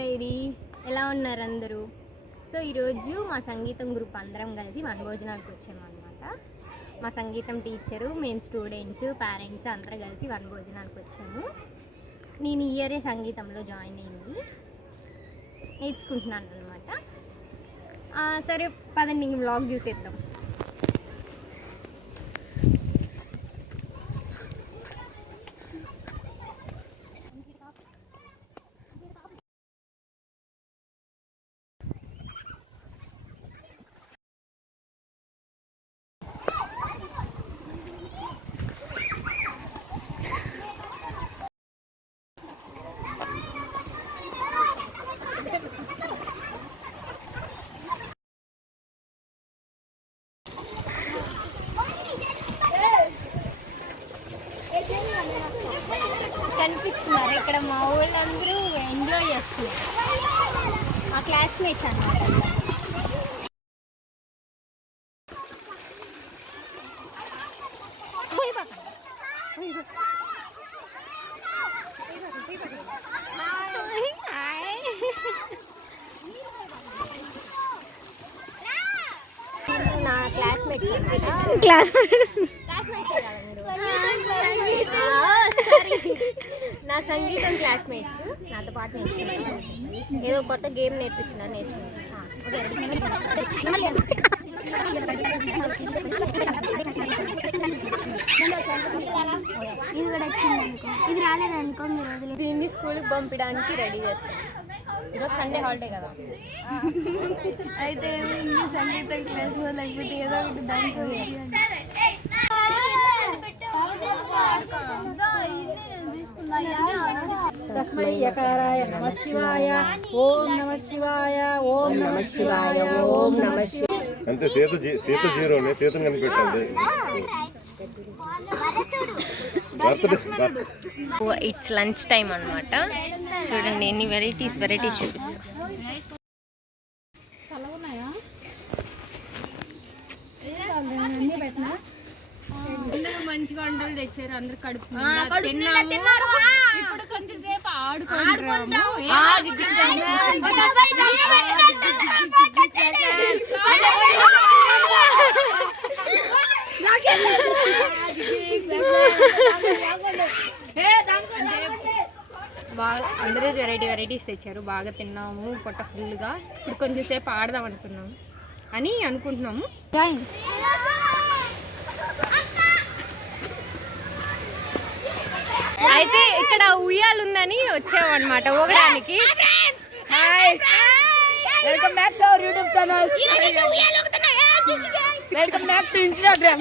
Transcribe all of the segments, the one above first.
Dairy ఎలా ఉన్నారు అందరూ? సో ఈరోజు మా సంగీతం గ్రూప్ అందరం కలిసి వనభోజనాలకు వచ్చామన్నమాట. మా సంగీతం టీచరు మేము స్టూడెంట్స్ పేరెంట్స్ అందరం కలిసి వనభోజనాలకు వచ్చాము. నేను ఇయరే సంగీతంలో జాయిన్ అయింది నేర్చుకుంటున్నాను అనమాట సరే పదండి ఇంక బ్లాగ్ చూసేద్దాం. కనిపిస్తున్నారు. ఇక్కడ మా ఊళ్ళందరూ ఎంజాయ్ చేస్తున్నారు. మా క్లాస్మేట్స్ అన్నమాట. నా క్లాస్మేట్స్ అన్నమాట. క్లాస్మేట్స్ క్లాస్మేట్స్ కదా మీరు ఆ, sorry. నా సంగీతం క్లాస్మేట్స్ నాతో పాటు నేర్చుకున్నారు ఏదో కొత్త గేమ్. ఇది కూడా ఇది రాలేదనుకో మీరు వదిలే దీన్ని స్కూల్కి పంపించడానికి రెడీ చేస్తాం ఈరోజు సండే హాలిడే కదా అయితే ఇంగ్లీష్ సంగీతం క్లాస్ లేకపోతే ఏదో ఒకటి దానికి తస్మై యకారాయ నమ శివాయ ఓం నమ శివాయ ఓం నమ శివాయ ఓం నమ శివాయ అంతే సీత సీత జీరోనే సీతను కనిపెట్టండి ఇట్స్ లంచ్ టైం అన్నమాట. చూడండి ఎన్ని వెరైటీస్ వెరైటీస్ చూపిస్తాం. అందరూ మంచిగా వంటలు తెచ్చారు అందరు కడుపు నిండా తిన్నాము. ఇప్పుడు కొంచెం సేపు ఆడుకుంటున్నాము. ఏ బాగా అందరూ వెరైటీ వెరైటీస్ తెచ్చారు. బాగా తిన్నాము పొట్ట ఫుల్గా ఇప్పుడు కొంచెం సేపు ఆడదాం అనుకున్నాము. అని అనుకుంటున్నాము. అయితే ఇక్కడ ఉయ్యాలు ఉందని వచ్చామన్నమాట ఊగడానికి. Welcome back to our YouTube channel welcome back to Instagram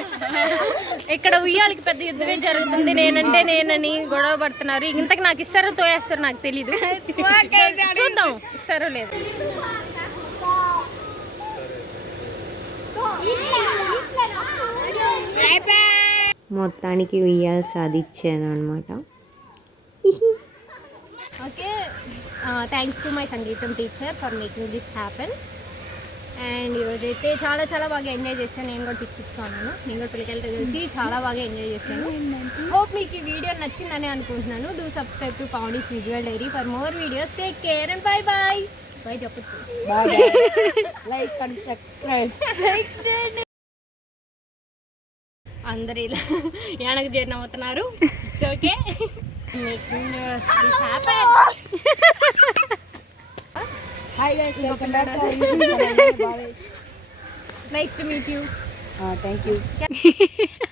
ఇక్కడ ఉయ్యాలకి పెద్ద యుద్ధమే జరుగుతుంది? నేనంటే నేనని గొడవ పడుతున్నారు. ఇంతకు నాకు ఇస్తారో తోయేస్తారో నాకు తెలీదు. చూద్దాం. ఇస్తారో లేదు. మొత్తానికి ఉయ్యాలు సాధించాను అనమాట ఓకే థ్యాంక్స్ టు మై సంగీతం teacher for making this happen and ఈరోజైతే చాలా చాలా బాగా ఎంజాయ్ చేశాను. నేను కూడా పిచ్చిపిచ్చుకున్నాను నేను కూడా పిల్లకాయలతో కలిసి చాలా బాగా ఎంజాయ్ చేశాను. హోప్ మీకు ఈ వీడియో నచ్చిందని అనుకుంటున్నాను. Do subscribe to Poundy's visual diary for more videos take care and bye bye bye చెప్పచ్చు లైక్ అండ్ సబ్స్క్రైబ్ అందరు ఇలా వెనక చేరిన అవుతున్నారు. Okay making this happen. Hi guys, welcome back to our YouTube channel. nice to meet you. Uh, thank you.